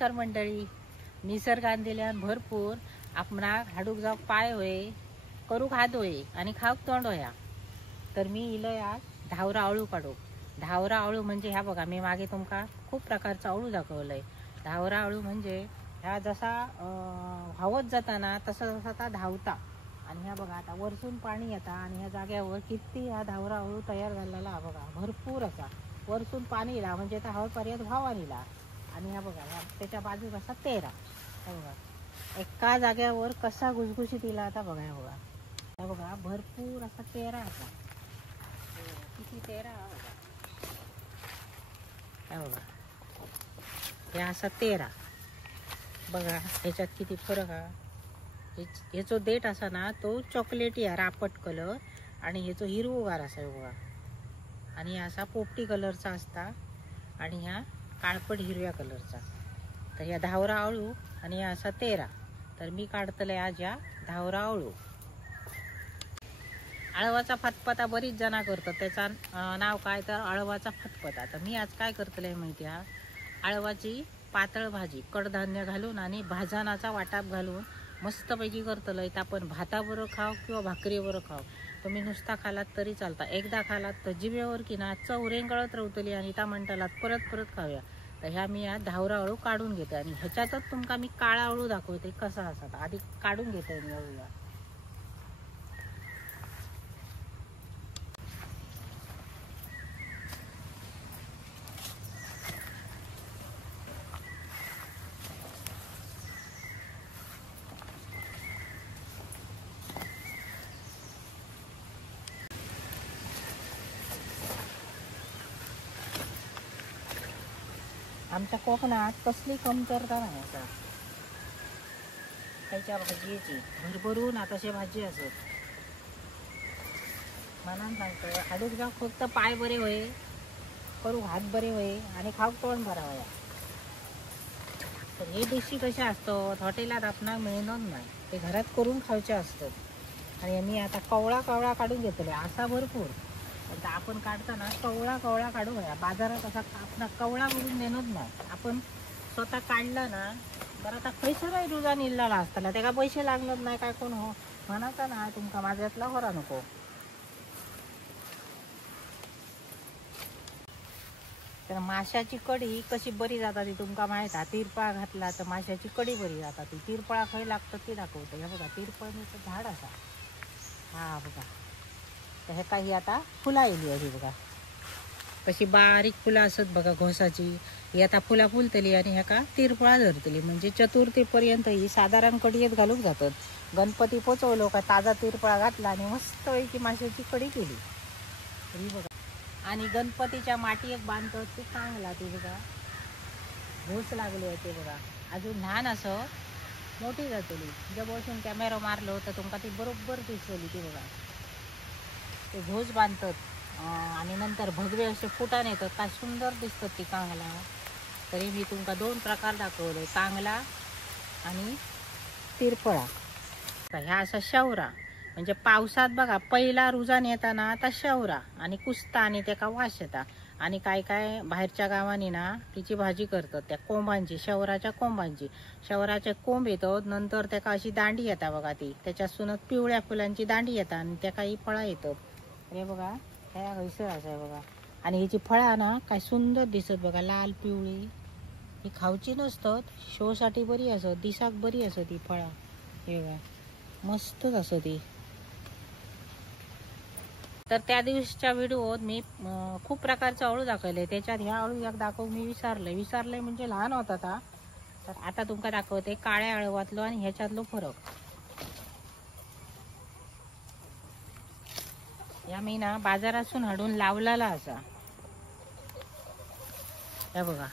नमस्कार मंडळी. निसर्गान दिल्यान भरपूर आपणाक हाडूक जावक पाय होय, करूक हात होय आणि खावक तोंड होया. तर मी इलय आज धावरा अळू काढूक. धावरा अळू म्हणजे ह्या बघा, मी मागे तुमका खूप प्रकारचा अळू दाखवलंय. धावरा अळू म्हणजे ह्या जसा व्हावत जाताना तसा तसा ता धावता. आणि ह्या बघा आता वरसून पाणी येता आणि ह्या जाग्यावर किती ह्या धावरा अळू तयार झालेला बघा, भरपूर असा. वरसून पाणी इला म्हणजे आता हवा पर्यंत व्हावा निला. आणि ह्या बघा त्याच्या बाजूक असा तेरा. हे बघा एका जाग्यावर कसा घुसघुशीत इला आता बघा. हे बघा, हे बघा भरपूर असा तेरा असा. किती तेरा हे बघा, हे असा तेरा बघा. ह्याच्यात किती फरक हा. ह्याचो देठ असा ना तो चॉकलेटी आहे, रापट कलर, आणि ह्याचो हिरवोगार असा बघा. आणि असा पोपटी कलरचा असता आणि ह्या काळपट हिरव्या कलरचा. तर या धावरा अळू आणि असा तेरा. तर मी काढतले आज या धावरा अळू. अळवाचा फतफता बरीच जण करतात, त्याचा नाव काय तर अळवाचा फतफता. तर मी आज काय करतले माहिती आहे, अळवाची पातळ भाजी कडधान्य घालून आणि भाजनाचा वाटाप घालून मस्तपैकी करतलंय. तर आपण भाताबरोबर खाव किंवा भाकरीबरोबर खाव, तुम्ही नुसता खालात तरी चालता. एकदा खालात तर जिभेवर की ना चव रेंगाळत राहतली आणि त्या म्हणतालात परत परत खाऊया. तर ह्या मी या धावरा अळू काढून घेते आणि ह्याच्यातच तुमका मी काळा अळू दाखवते कसा असा. आधी काढून घेते मी अळूया. आमच्या कोकणात कसली कमतरता नाही आता खायच्या भाजीची. भरभरून आताशे भाजी असत. मनान सांगतो हाडूक जाऊ फक्त पाय बरे होय, करू हात बरे होय आणि खाऊक तोंड बरा होया. तर हे डिशी कशा असतात हॉटेलात आपणाक मिळणार नाही, ते घरात करून खायचे असतात. आणि मी आता कवळा कवळा काढून घेतले असा भरपूर. आता आपण काढताना कवळा कवळा काढू या. बाजारात असा आपण कवळा करून नेणंच नाही. आपण स्वतः काढला ना बरं. आता पैसे नाही रुजा निघाला असताना त्याला पैसे लागणार नाही काय कोण हो म्हणाचा ना तुमका माझ्यातला होरा नको. तर माशाची कढी कशी बरी जाता ती तुमका माहित आहे. तिरपळा घातला तर माशाची कढी बरी जाता. ती तिरपळा खय लागतं ती दाखवतं. हे बघा तिरपळीचं झाड असा हा बघा. तर हे काही आता फुला येली आहे बघा, कशी बारीक फुलं असत बघा घोसाची. ही आता फुला फुलतली आणि ह्या का तिरपळा धरतली. म्हणजे चतुर्थीपर्यंत ही साधारण कढीत घालूक जातात. गणपती पोचवलो का ताजा तिरपळा घातला आणि मस्त पैकी माशाची कढी केली. ही बघा. आणि गणपतीच्या माटी एक बांधतात ते चांगला. ते बघा घोस लागले आहे ते बघा. अजून लहान असं मोठी जातली. जवळून कॅमेरा मारलो तर तुमका ती बरोबर दिसली. ती बघा ते घोस बांधतात आणि नंतर भगवे असे फुटाने येतात. काय सुंदर दिसतात ती कांगला. तरी मी तुमका दोन प्रकार दाखवले, कांगला आणि तिरपळा. ह्या असा शवरा म्हणजे पावसात बघा पहिला रुजान येताना आता शवरा आणि कुसता आणि त्याका वास येता. आणि काय काय बाहेरच्या गावांनी ना तिची भाजी करतात त्या कोंबांची, शवराच्या कोंबांची. शवराचे कोंब येतात नंतर त्याका अशी दांडी येता बघा. ती त्याच्यातूनच पिवळ्या फुलांची दांडी येतात आणि त्या काही फळं येतात. हे बघा ह्या घैसर असं आहे बघा. आणि ह्याची फळं ना काय सुंदर दिसत बघा, लाल पिवळी. ही खाऊची नसतात, शोसाठी बरी असत, दिसाक बरी असत ही फळं. हे बघा मस्तच असं ती. तर त्या दिवशीच्या व्हिडिओत मी खूप प्रकारचे अळू दाखवले. त्याच्यात ह्या अळू एक दाखवू मी विसरले म्हणजे लहान होता था. तर आता तुमका दाखवते काळ्या अळवातलो आणि ह्याच्यातलो फरक. या मी ना बाजारातून हाडून लावलेला असा. हे बघा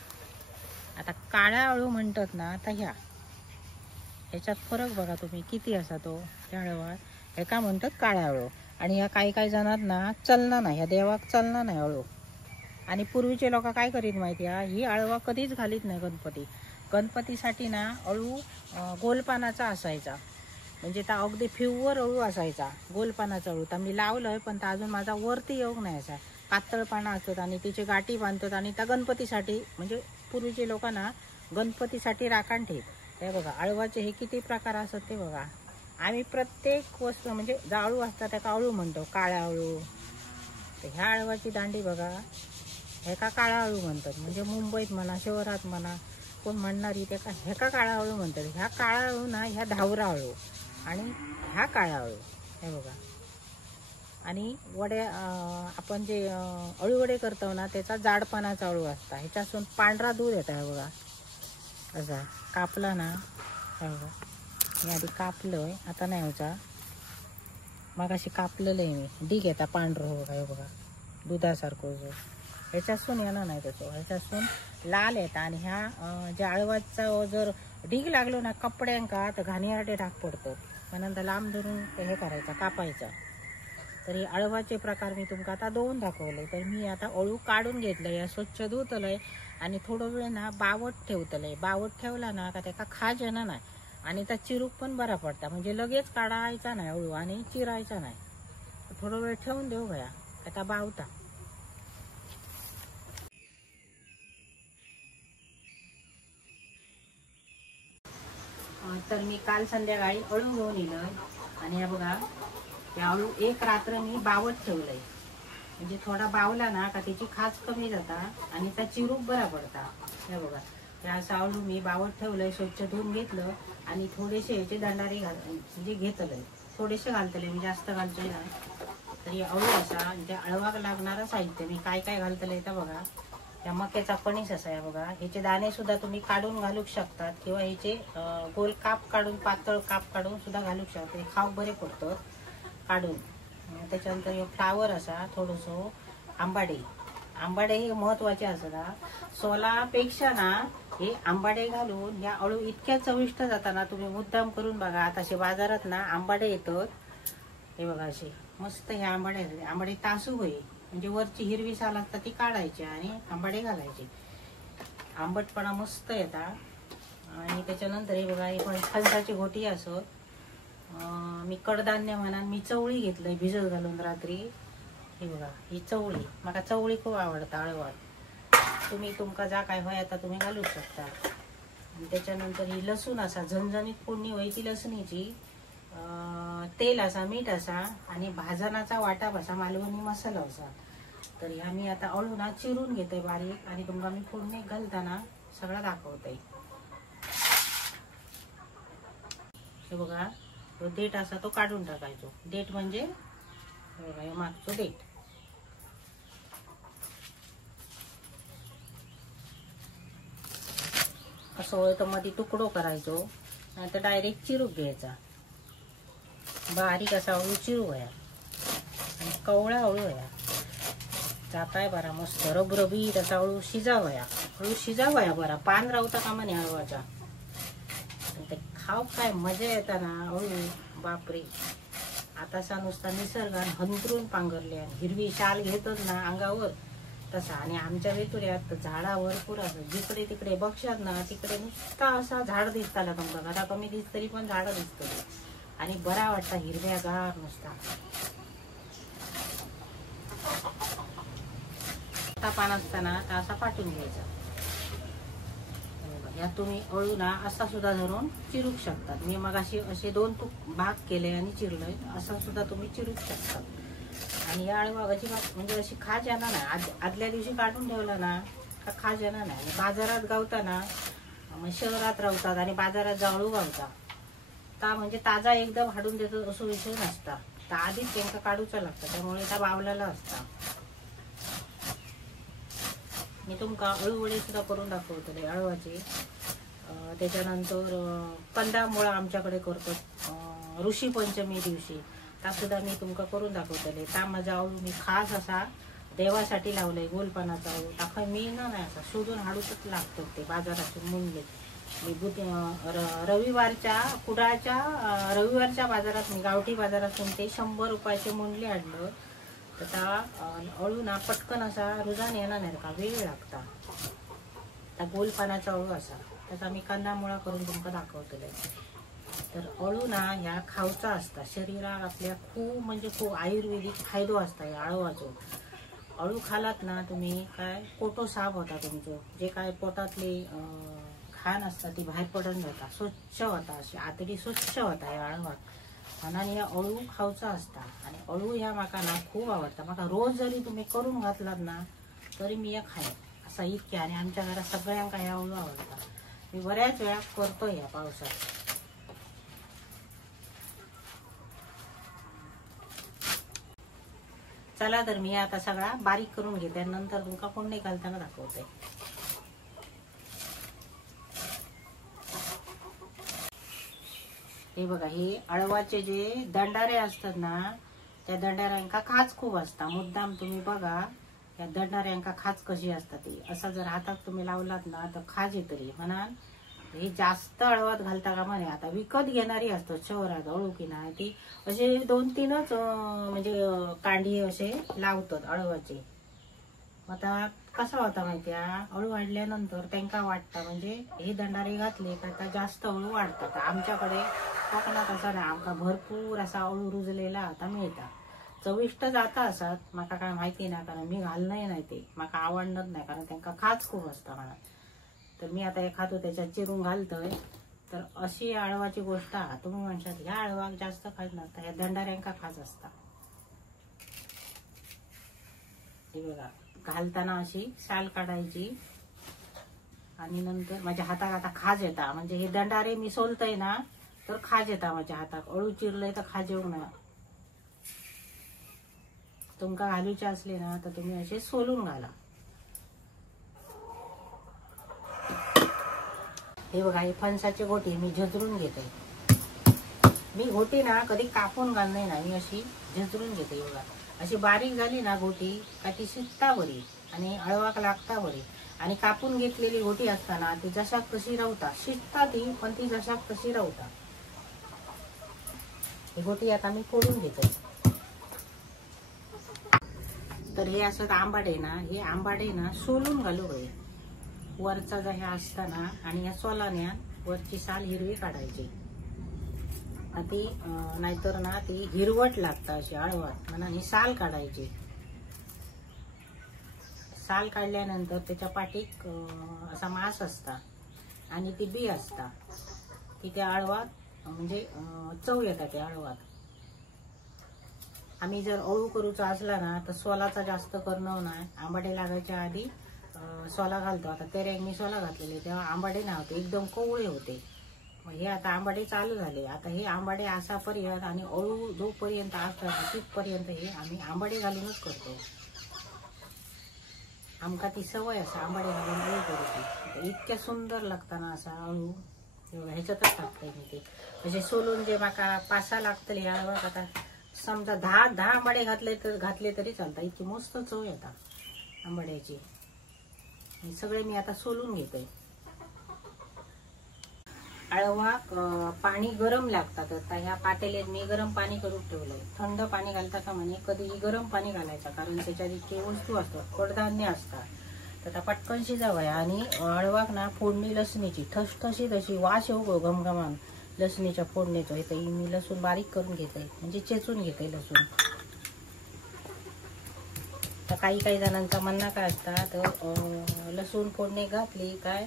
आता काळ्या अळू म्हणतात ना आता ह्याच्यात फरक बघा तुम्ही किती असा तो. त्या अळवात हे का म्हणतात काळ्या अळू. आणि ह्या काही जणात ना चलना नाही, ह्या देवाक चलना नाही अळू. आणि पूर्वीचे लोक काय करीत माहिती आहे, ही अळवा कधीच घालीत नाही गणपतीसाठी ना अळू गोलपानाचा असायचा. म्हणजे त्या अगदी फ्युवर अळू असायचा, गोलपानाचा अळू. तर मी लावलंय पण त्या अजून माझा वरती योग नाही असा. पातळ पानं असतात आणि तिचे गाठी बांधतात आणि त्या गणपतीसाठी म्हणजे पूर्वीचे लोकांना गणपतीसाठी राखण ठेव. हे बघा अळवाचे हे किती प्रकार असतात ते बघा. आम्ही प्रत्येक वस्तू म्हणजे जाळू असतात त्या अळू म्हणतो, काळा अळू. तर ह्या अळवाची दांडी बघा, हे का काळा अळू म्हणतात. म्हणजे मुंबईत म्हणा, शहरात म्हणा, कोण म्हणणारी ते का हे का काळा अळू म्हणतात. ह्या काळा अळू ना, ह्या धावरा अळू आणि ह्या काळा अळू. हे बघा. आणि वड्या आपण जे अळू वडे करतो ना, त्याचा जाडपणाचा अळू असता. ह्याच्यापासून पांढरा दूध येत आहे बघा. असा कापला ना, हे बघा मी आधी कापलं, आता नाही होता, मग अशी कापलेलं आहे मी. ढीग येता पांढरं हो काय बघा, दुधासारखं जो. ह्याच्यासून येणार नाही तसं, ह्याच्यासून लाल येतात. आणि ह्या ज्या अळवाचा जर ढीग लागलो ना कपड्यांका तर घाणीरडे डाग पडतो. मग नंतर लांब धरून हे करायचा, कापायचा. तर हे अळवाचे प्रकार मी तुमका आता 2 दाखवले. तर मी आता अळू काढून घेतलंय, स्वच्छ धुतलंय आणि थोडं वेळ ना बावट ठेवतलंय. बावट ठेवला ना का त्याका खाज येणार नाही आणि त्या चिरूक पण बरा पडता. म्हणजे लगेच काढायचा नाही अळू आणि चिरायचा नाही, थोडं वेळ ठेवून देऊ भया, आता बावता. तर मी काल संध्याकाळी अळू घेऊन येलोय आणि हे बघा, त्या अळू 1 रात्र मी बावट ठेवलंय. म्हणजे थोडा बावला ना का त्याची खाज कमी जाता आणि त्या चिरूक बरा पडता. हे बघा, त्या असं अळू मी बावट ठेवलंय, स्वच्छ धुवून घेतलं आणि थोडेसे ह्याचे दंडारी म्हणजे घेतलंय. थोडेसे घालतले, मी जास्त घालतोय ना. तरी अळू असा म्हणजे अळवाक लागणारं साहित्य मी काय काय घालतलंय तर बघा. त्या मक्याचा कणीस असा आहे बघा. ह्याचे दाणे सुद्धा तुम्ही काढून घालू शकतात किंवा ह्याचे गोल काप काढून, पातळ काप काढून सुद्धा घालू शकतात. हे खाऊ बरे पडतं काढून. त्याच्यानंतर हे फ्लावर असा, थोडंसं आंबाडे. आंबाडे हे महत्वाचे असतात. सोलापेक्षा ना हे आंबाडे घालून या अळू इतक्या चविष्ट जाताना तुम्ही मुद्दाम करून बघा. आता असे बाजारात ना आंबाडे येतात, हे बघा असे मस्त. हे आंबाडे तासू होई म्हणजे वरची हिरवी साल असतात ती काढायची आणि आंबाडे घालायचे. आंबटपणा मस्त येतात. आणि त्याच्यानंतर हे बघा, हे पण फणसाची घोटी असो. मी कडधान्य म्हणा, मी चवळी घेतलंय भिजत घालून रात्री. हे बघा, ही चवळी, मला चवळी खूप आवडतं अळवात. तुम्ही तुमका जा काय होय आता तुम्ही घालू शकता. आणि त्याच्यानंतर ही लसूण असा, झणझणीत फोडणी होई ती लसणीची. तेल असा, मीठ असा आणि भाजनाचा वाटा असा, मालवणी मसाला असा. तर ह्या मी आता अळू ना चिरून घेते बारीक आणि तुमका मी फोडणी घालताना सगळं दाखवते. हे बघा, तो देठ असा तो काढून टाकायचो. देठ म्हणजे मागचो देठ. असं होय तर मध्ये तुकडो करायचो, नाही तर डायरेक्ट चिरूक घ्यायचा. बारीक असा अळू चिरू वया आणि कवळा अळू वया जाताय बरा मस्त रबरबीत असा अळू शिजावया. अळू शिजावया बरा, पान रावता कामा नाही अळवाचा. ते खाव काय मजा येता ना अळू, बापरे. आतासा नुसता निसर्गान हंतरून पांघरले आणि हिरवी शाल घेतच ना अंगावर तसा. आणि आमच्या वेतुऱ्यात झाडा भरपूर असत, जिकडे तिकडे बघशात ना तिकडे नुसता असा झाड दिसताला तुमका. घरा कमी दिसत तरी पण झाड दिसतली आणि बरा वाटता हिरव्यागार नुसता. पान असताना असा पाठवून घ्यायचा. या तुम्ही अळू ना असा सुद्धा धरून चिरूक शकतात. मी मग असे 2 भाग केले आणि चिरलोय, असं सुद्धा तुम्ही चिरूक शकता. आणि या अळवाची म्हणजे अशी खाज येणार नाही. आदल्या दिवशी काढून ठेवला ना का खाज येणार नाही. बाजारात गावताना मग शहरात राहतात आणि बाजारात जाळू गावता ता म्हणजे ताजा एकदम हाडून देतो असं विषय नसता. तर आधीच त्यांना काढूचा लागतं, त्यामुळे त्या बावलेला असता. मी तुमका अळू वडे सुद्धा करून दाखवतले अळवाचे. त्याच्यानंतर कंदामुळा आमच्याकडे करतात ऋषी पंचमी दिवशी, त्या सुद्धा मी तुमका करून दाखवतले. त्या माझा अळू मी खास असा देवासाठी लावलंय, गोलपानाचा अळू. टाका मी ना नाही असा शोधून हाडूचच लागतो ते बाजारातून मुंडले. मी रविवारच्या बाजारात, मी गावठी बाजारातून ते 100 रुपयाचे मुंडले आणलं. तर त्या अळू ना पटकन असा रुजान येणार नाही का, वेळ लागता. त्या गोलपानाचा अळू असा, त्याचा मी कंदामुळा करून तुमका दाखवतले. तर अळू ना ह्या खावचा असता, शरीरात आपल्या खूप म्हणजे खूप आयुर्वेदिक फायदो असता या अळवाचो. अळू खालात ना तुम्ही काय पोटो साफ होता तुमचं, जे काय पोटातले घाण असता ती बाहेर पडून जाता, स्वच्छ होता, अशी आतडी स्वच्छ होता या अळवात. आणि या अळू खावचा असता आणि अळू ह्या म्हाका ना खूप आवडता. म्हाका रोज जरी तुम्ही करून घातलात ना तरी मी या खाय असा इतके. आणि आमच्या घरात सगळ्यांका ह्या अळू आवडता. मी बऱ्याच वेळा करतो या पावसात. चला तर मी आता सगळा बारीक करून घेते, नंतर तुमका फोडणी घालताना दाखवते. हे बघा, हे अळवाचे जे दंडारे असतात ना त्या दंडाऱ्यांका खाज खूप असता. मुद्दाम तुम्ही बघा या दंडाऱ्यांका खाज कशी असतात ती. असा जर हातात तुम्ही लावलात ना तर खाज येतली म्हणाल. हे जास्त अळवात घालता का म्हणे. आता विकत घेणारी असतो शहरात अळू की नाही ती असे 2-3च म्हणजे कांडी असे लावतात अळवाचे. आता कसा होता माहितीया, अळू वाढल्यानंतर त्यांना वाटतं म्हणजे हे दंडारे घातले का जास्त अळू वाढतात. आमच्याकडे कोकणात असा नाही, आमका भरपूर असा अळू रुजलेला आता मिळता. चविष्ट जाता असत माका काय माहिती ना, कारण मी घालणंही नाही ते माका आवडणार नाही, कारण त्यांना खाज खूप असता मला. तर मी आता एखादं त्याच्यात चिरून घालतोय. तर अशी अळवाची गोष्ट तुम्ही म्हणशात ह्या अळवाक जास्त खाज नसता, ह्या दंडाऱ्यांका खाज असता. हे बघा, घालताना अशी साल काढायची आणि नंतर माझ्या हाताक आता खाज येता. म्हणजे हे दंडारे मी सोलतय ना तर खाज येता माझ्या हाताक. अळू चिरलंय तर खाज येऊ नये. तुमका घालूचे असले ना तर तुम्ही असे सोलून घाला. हे बघा, हे फणसाची गोटी मी झजरून घेते. मी गोटी ना कधी कापून घालणे ना, मी अशी झजरून घेते. बघा, अशी बारीक झाली ना गोटी का ती शिजता बरी आणि अळवाक लागता बरी. आणि कापून घेतलेली गोटी असताना ती जशाक तशी राहता, शिजता ती पण ती जशाक तशी राहता. ही गोटी आता मी फोडून घेते. तर हे असं आंबाडे ना, हे आंबाडे ना सोलून घालू गये. वरचा जे असता ना आणि या सोलाने वरची साल हिरवी काढायची. ती नाहीतर ना ती हिरवट लागता अशी अळवात म्हणून ही साल काढायची. साल काढल्यानंतर त्याच्या पाठीक असा मांस असता आणि ती बी असता. ती त्या अळवात म्हणजे चव येतात त्या अळवात. आम्ही जर अळू करूचा असला ना तर सोलाचा जास्त करणं नाही. आंबाडे लागायच्या आधी सोला घालतो. आता तेऱ्याक मी सोला घातलेले तेव्हा आंबाडे नाही होते, एकदम कोवळे होते. मग हे आता आंबाडे चालू झाले. आता हे आंबाडे असापर्यंत आणि अळू जोपर्यंत असतात तिथपर्यंत हे आम्ही आंबाडे घालूनच करतो. आमका ती सवय असा आंबाडे घालून अळू करते. इतक्या सुंदर लागताना असा अळू ह्याच्यातच टाकते मी ते. म्हणजे सोलून जे माका 5-6 लागतले अळवाक, आता समजा 10 आंबाडे घातले तरी चालतात. इतकी मस्त चव येतात आंबाड्याची. सगळे मी आता सोलून घेते. अळवाक पाणी गरम लागतात. आता ह्या पातेल्यात मी गरम पाणी करून ठेवलंय. थंड पाणी घालता का म्हणे कधीही गरम पाणी घालायचं, कारण त्याच्यात इतके वस्तू असतात, कडधान्य असतात. तर आता पटकन शिजावया. आणि अळवाक ना फोडणी लसणीची ठसठशीत अशी वास येऊ गो घमघमान लसणीच्या फोडणीचं. इथे मी लसूण बारीक करून घेते, म्हणजे चेचून घेते लसूण. तर काही जणांचा म्हणणं काय असता, तर लसूण फोडणी घातली काय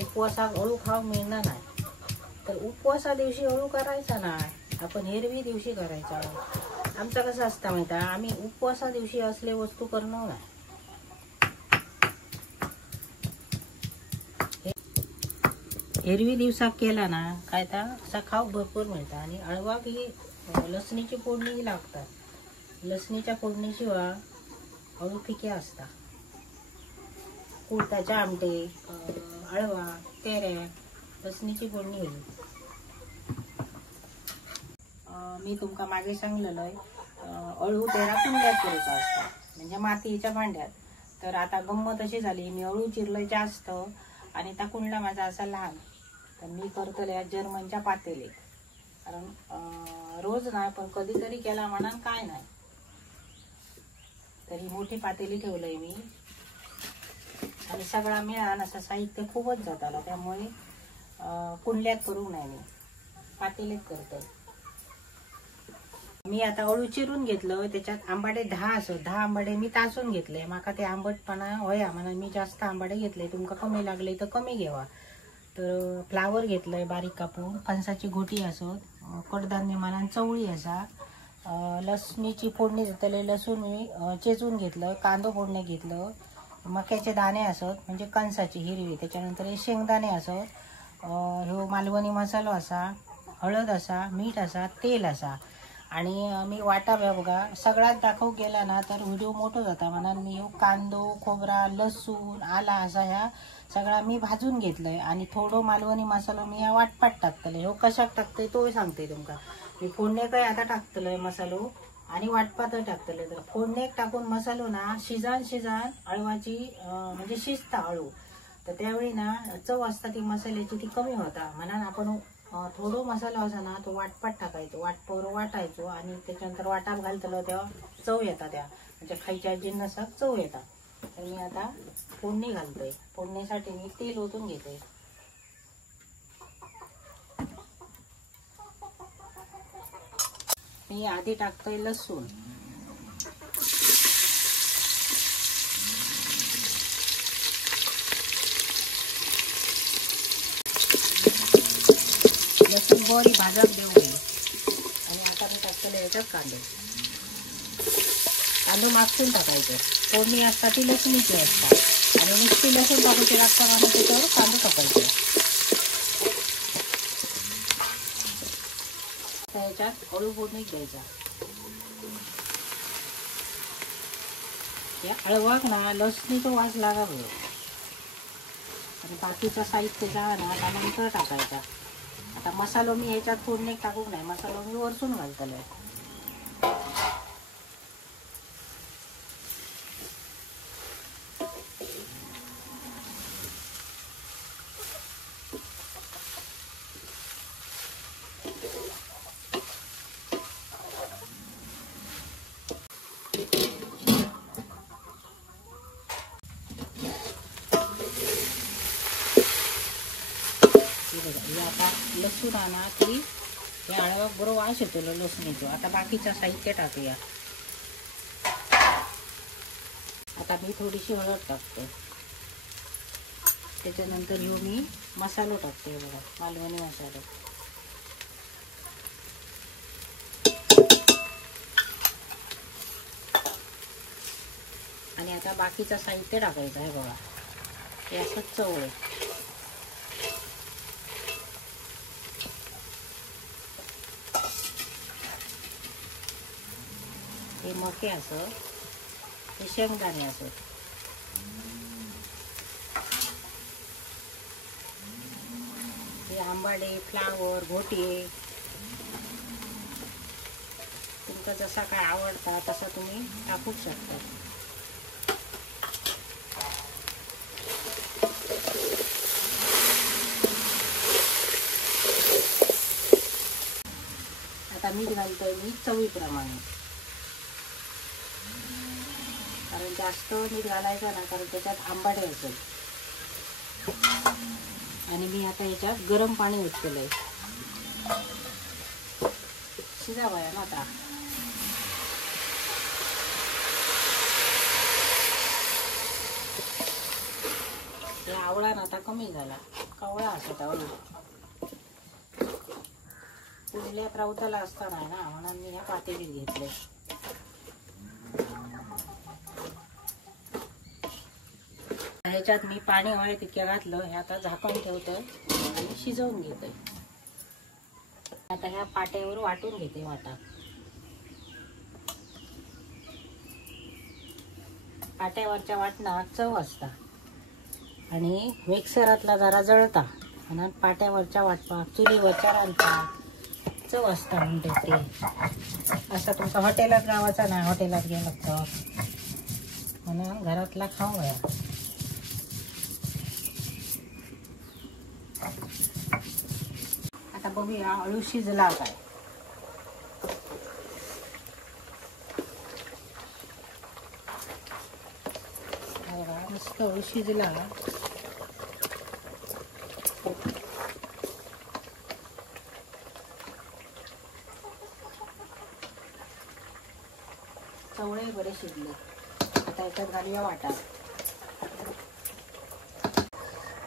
उपवासाक अळू खाऊ मिळणार नाही. तर उपवासा दिवशी अळू करायचा नाही, आपण हिरवी दिवशी करायचा. आमचं कसं असतं माहिती आहे, आम्ही उपवासा दिवशी असले वस्तू करणार नाही. हिरवी दिवसाक केला ना काय तर असा खाऊ भरपूर मिळतं. आणि अळवाक ही लसणीची फोडणी लागतात. लसणीच्या फोडणीशिवाय अळू फिके असता. कुळताचे आमटे, अळवा, तेऱ्या, लसणीची फोडणी होईल. मी तुमका मागे सांगलेलं अळू तेरा कुंड्यात करायचा असता, म्हणजे मातीच्या भांड्यात. तर आता गंमत अशी झाली, मी अळू चिरलंय जास्त आणि त्या कुंडला माझा असा लहान. तर मी करतले जर्मनच्या पातेले, कारण रोज नाही पण कधीतरी केला म्हणून काय नाही. तर ही मोठी पातेली ठेवलंय मी. आणि सगळा मिळान असं साहित्य खूपच जाताला, त्यामुळे कुंडल्यात करू नाही, मी पातेलीत करतोय. मी आता अळू चिरून घेतलं, त्याच्यात आंबाडे 10 आंबाडे मी तासून घेतले. माका ते आंबटपणा होया म्हणून मी जास्त आंबाडे घेतले. तुमका कमी लागले तर कमी घेवा. तर फ्लावर घेतलंय बारीक कापून, फणसाची घोटी असत, कडधान्य मानान चवळी असा, लसणीची फोडणी देतले, लसूण मी चेचून घेतलं, कांदो फोडणे घेतलं, मक्याचे दाणे असत म्हणजे कणसाची हिरवी, त्याच्यानंतर हे शेंगदाणे असत, ह्यो मालवणी मसालो असा, हळद असा, मीठ असा, तेल असा. आणि मी वाटा बघा सगळ्यात दाखवू गेला ना तर व्हिडिओ मोठो जाता म्हणून मी कांदो, खोबरा, लसूण, आला असा ह्या सगळा मी भाजून घेतलंय आणि थोडं मालवणी मसालो मी या वाटपाट टाकतले. हो कशाक टाकतंय तो सांगते तुमका. मी फोडणे काय आता टाकतलंय मसालो आणि वाटपात टाकतले. तर फोडणेक टाकून मसालो ना शिजान अळवाची म्हणजे शिजता अळू, तर त्यावेळी ना चव असता ती मसाल्याची ती कमी होता म्हणून आपण थोडो मसाला असा ना तो वाटपाट टाकायचो, वाटपावर वाटायचो आणि त्याच्यानंतर वाटाप घालतलो तेव्हा चव येता, त्या म्हणजे खायच्या जिन्नसाक चव येता. तर मी आता फोडणी घालतोय. फोडणीसाठी मी तेल ओतून घेते. मी आधी टाकतोय लसूण, लसूण बरी भाजत देऊ नये. आणि आता मी टाकतोय याच्यात कांदो मागसून टाकायचं. फोडणी असता ती लसणीची असतात आणि नुसती लसूण टाकायची लागता मला त्याच्यावर कांदो टाकायचे. याच्यात अळू फोडणी द्यायचा. या अळवाक ना लसणीचा वास लागावा आणि बाकीचा साहित्य जावा ना त्यानंतर टाकायचा. आता मसालो मी ह्याच्यात फोडणी टाकूक नाही, मसालो मी वरसून घालतले. आता लसूण आणा की या अळवाक बरोबर वास येतो लसणीचो. आता बाकीचं साहित्य टाकूया. आता मी थोडीशी हळद टाकते, त्याच्यानंतर ह्यो मी मसालो टाकते बघा, मालवणी मसालो. आणि आता बाकीचं साहित्य टाकायचं आहे बघा. हे असंच चव आहे. हे मके असत, हे शेंगदाणे असत, हे आंबाडे, फ्लावर, घोटे, तुमका जसा काय आवडता तसा तुम्ही टाकू शकता. आता मीठ घालतोय मी चवीप्रमाणे, कारण जास्त मीठ घालायचं ना कारण त्याच्यात आंबाडे असेल. आणि मी आता याच्यात गरम पाणी ओतलंय. शिजावया ना आता. आवळा ना आता कमी झाला, कवळा असत अळू. पुढल्यात रावताला असताना ना म्हणून मी ह्या पातेलीत घेतले. ह्याच्यात मी पाणी हवंय तितक्या घातलं. हे आता झाकण ठेवतोय आणि शिजवून घेतोय. आता ह्या पाट्यावर वाटून घेते वाटा. पाट्यावरच्या वाटणात चव असता आणि मिक्सरातला जरा जळता म्हणून पाट्यावरच्या वाटपाक, चुलीवरच्या रांधपाक चव असता म्हणते ते. असं तुमचा हॉटेलात गावाचा नाही, हॉटेलात गेला तर म्हणून घरातला खाऊया. आता बघूया अळू शिजला काय. मस्त अळू शिजला. चवळे बरे शिजले. आता याच्यात घालूया वाटा.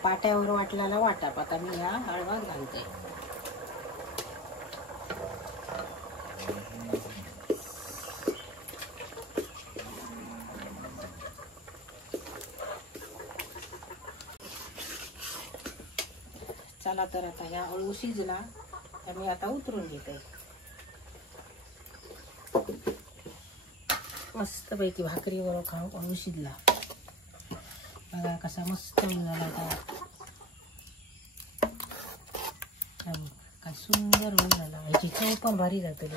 पाट्यावर वाटलेला वाटप आता मी या हळवात घालते. चला तर आता ह्या अळू शिजला तर मी आता उतरून घेते. मस्त पैकी भाकरीवर खाऊ अळू शिजला. बघा कसा मस्त झाला आता. काय सुंदर होईल झाला. ह्याची चव पण भारी जाते.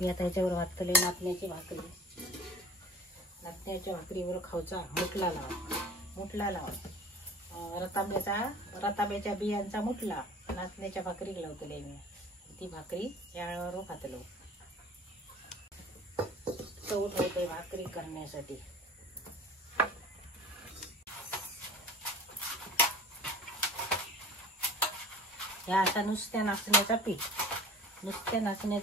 मी आता ह्याच्यावर घातले नाचण्याची भाकरी. नाचण्याच्या भाकरीवर खाऊचा मुठला लावा रताब्याच्या बियांचा मुठला नाचण्याच्या भाकरी लावतले मी. ती भाकरी यावर खातलो. चव ठेवते भाकरी करण्यासाठी. ह्या असा नुसत्या नाचण्याचा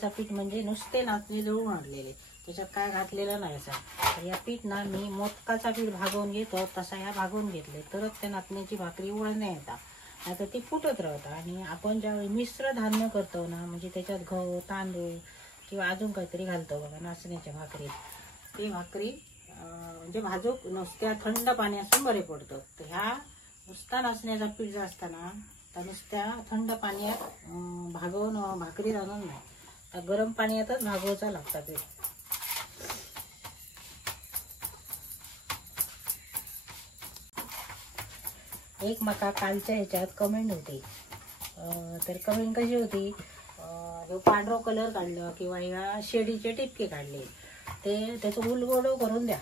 पीठ म्हणजे नुसते नाचणे जळून आणलेले, त्याच्यात काय घातलेलं नाही. असा तर या पीठ ना मी मोदकाचा पीठ भागवून घेतो तसा ह्या भागवून घेतले तरच त्या नाचण्याची भाकरी वळण्या येतात. आता ती फुटत राहतात. आणि आपण ज्यावेळी मिश्र धान्य करतो ना, म्हणजे त्याच्यात गहू तांदूळ किंवा अजून काहीतरी घालतो बघा नाचण्याच्या भाकरीत, ती भाकरी म्हणजे भाजूक नुसत्या थंड पाण्यासून बरे पडतं. तर ह्या नुसता नाचण्याचा पीठ जो असताना तर नुसत्या थंड पाण्यात भागवून भाकरी राहणार नाही, तर गरम पाण्यातच भागवायचा लागतं पीठ. एक मका कालच्या ह्याच्यात कमेंट होती. तर कमेंट कशी होती, पांढरा कलर काढलं किंवा ह्या शेडीचे टिपके काढले ते त्याचं उलगडो करून द्या.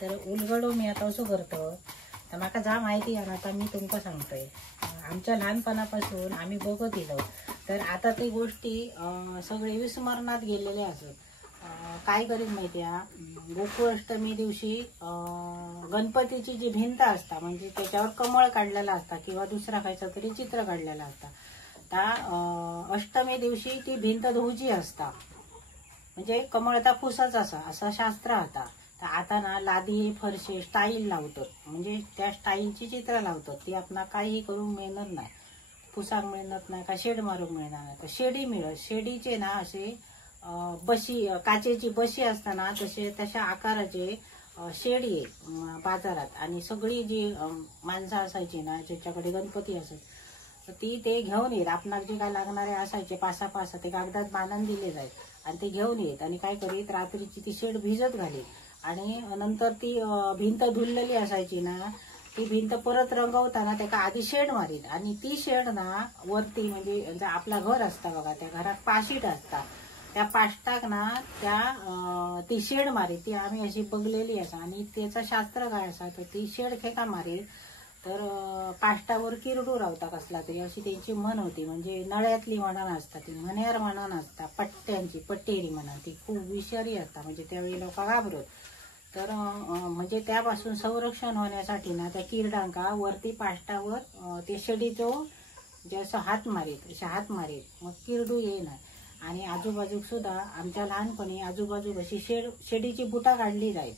तर उलगडो मी आता असं करतो. तर मला जा माहिती आहे ना, आता मी तुमका सांगतोय. आमच्या लहानपणापासून आम्ही बघत येलो. तर आता ती गोष्टी सगळे विस्मरणात गेलेले असत. काय करीत माहिती आहे, गोकुळाष्टमी दिवशी गणपतीची जी भिंत असता म्हणजे त्याच्यावर कमळ काढलेला असता किंवा दुसरा खायचा तरी चित्र काढलेला असता. त्या अष्टमी दिवशी ती भिंत धुवची असता, म्हणजे कमळता फुसाच असा शास्त्र आता. तर आता ना लादी फरशी स्टाईल लावतात, म्हणजे त्या स्टाईलची चित्र लावतात. ती आपणा काही करून मिळणार नाही, पुसाक मिळणार नाही का शेड मारून मिळणार नाही. तर शेडी मिळत, शेडीचे ना असे बशी काचेची बशी असताना तशा आकाराचे शेडी बाजारात. आणि सगळी जी माणसं असायची ना ज्याच्याकडे गणपती असायचे ती ते घेऊन येत. आपणाक जे काय लागणारे असायचे पासा ते कागदात बांधून दिले जाईल आणि ते घेऊन येत. आणि काय करीत रात्रीची ती शेड भिजत घाली आणि नंतर ती भिंत धुललेली असायची ना, ती भिंत परत रंगवताना त्याला आधी शेड मारीत. आणि ती शेड ना वरती म्हणजे आपला घर असता बघा, त्या घरात पाशीट असता, त्या पाष्टाक ना त्या ती शेड मारीत. ती आम्ही अशी बघलेली असा. आणि त्याचं शास्त्र काय असा, तर ती शेड खेका मारीत तर पाष्टावर किरडू रावता कसला तरी, अशी त्यांची म्हण होती. म्हणजे नळ्यातली म्हणान असता, ती मण्यार म्हणान असता, पट्ट्यांची पट्टेरी म्हणा, ती खूप विषारी असता. म्हणजे त्यावेळी लोक घाबरत. तर म्हणजे त्यापासून संरक्षण होण्यासाठी ना त्या किरडांका वरती पाष्टावर ते शेडीचो जे असं हात मारीत मग किरडू येईना. आणि आजूबाजूक सुद्धा आमच्या लहानपणी आजूबाजूक अशी शेडीची बुटा काढली जाईल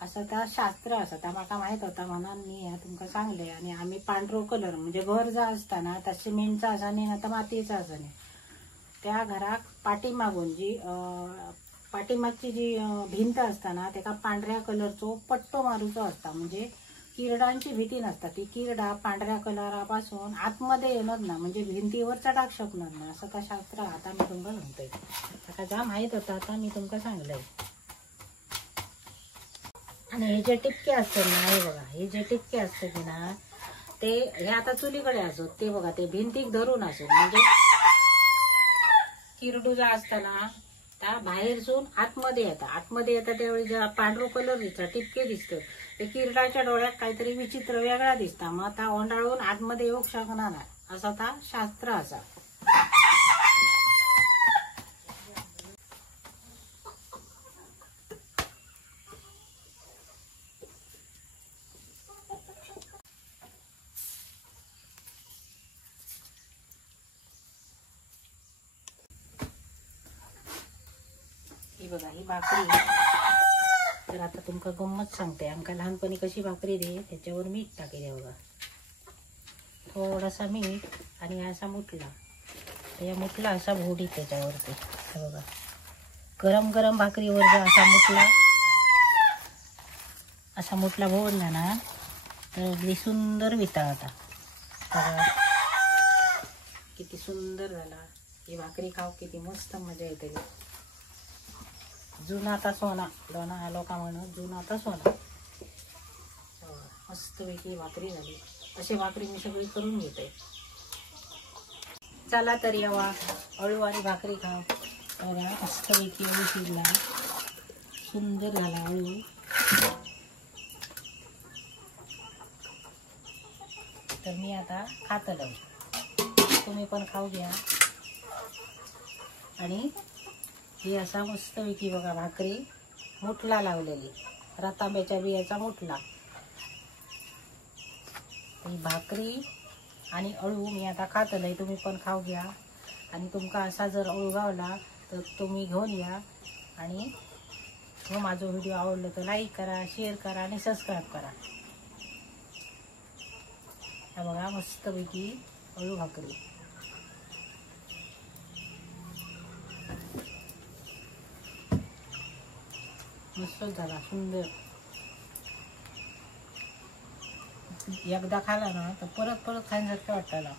असं त्या शास्त्र असं त्या माका माहित होता म्हणून मी ह्या तुमका सांगले. आणि आम्ही पांढरो कलर म्हणजे घर जा असताना त्या सिमेंटचा असा नाही ना तर मातीचा असा नाही, त्या घराक पाठीमागून जी पाठीमागची जी भिंत असताना त्याका पांढऱ्या कलरचो पट्टो मारूचो असता. म्हणजे किरडांची भीती नसता. ती किरडा पांढऱ्या कलरापासून आतमध्ये येणार ना, म्हणजे भिंतीवर चढाक शकणार ना, असं का शास्त्र आता मी तुमका सांगतोय. आता जा माहित होता आता मी तुमका सांगलंय. आणि हे जे टिपके असतात ना, हे बघा हे जे टिपके असतात की ना, ते हे आता चुलीकडे असत, ते बघा ते भिंतीक धरून असत. म्हणजे किरडू जा असताना त्या बाहेरसून आतमध्ये येतात त्यावेळी ज्या पांढरो कलर दिसतात टिपके दिसतात, ते किरडाच्या डोळ्यात काहीतरी विचित्र वेगळा दिसता. मग त्या ओंडाळून आतमध्ये येऊ शकणार नाही असा त्या शास्त्र असा. ही बघा ही भाकरी. तर आता तुमका गंमत सांगते, आमका लहानपणी कशी भाकरी दे त्याच्यावर मीठ टाकले बघा. थोडासा मीठ आणि असा मुठला, या मुठला असा भोडी त्याच्यावरती. हे बघा, गरम गरम भाकरीवर जर असा मुठला भोवला ना तर अगदी सुंदर वितळता. बघा किती सुंदर झाला. ही भाकरी खाऊ किती मस्त मजा येते. जुना आता सोना, लोणा लोका म्हणत जुना आता सोना. मस्तपैकी भाकरी झाली. अशी भाकरी मी सगळी करून घेते. चला तर यावा अळूवारी भाकरी खाऊ. बघा मस्तपैकी अळू शिजला, सुंदर झाला अळू. तर मी आता खातलो, तुम्ही पण खाऊ घ्या. आणि ही असा मस्तपैकी बघा भाकरी मुठला लावलेली, रतांब्याच्या बियाचा मुठला. ही भाकरी आणि अळू मी आता खातलंय, तुम्ही पण खाऊ घ्या. आणि तुमका असा जर अळू गावला तर तुम्ही घेऊन या. आणि माझा व्हिडिओ आवडला तर लाईक करा, शेअर करा आणि सबस्क्राईब करा. हा बघा मस्तपैकी अळू भाकरी. मस्त झाला, सुंदर. एकदा खाला ना तर परत परत खाण्यासारखं वाटायला.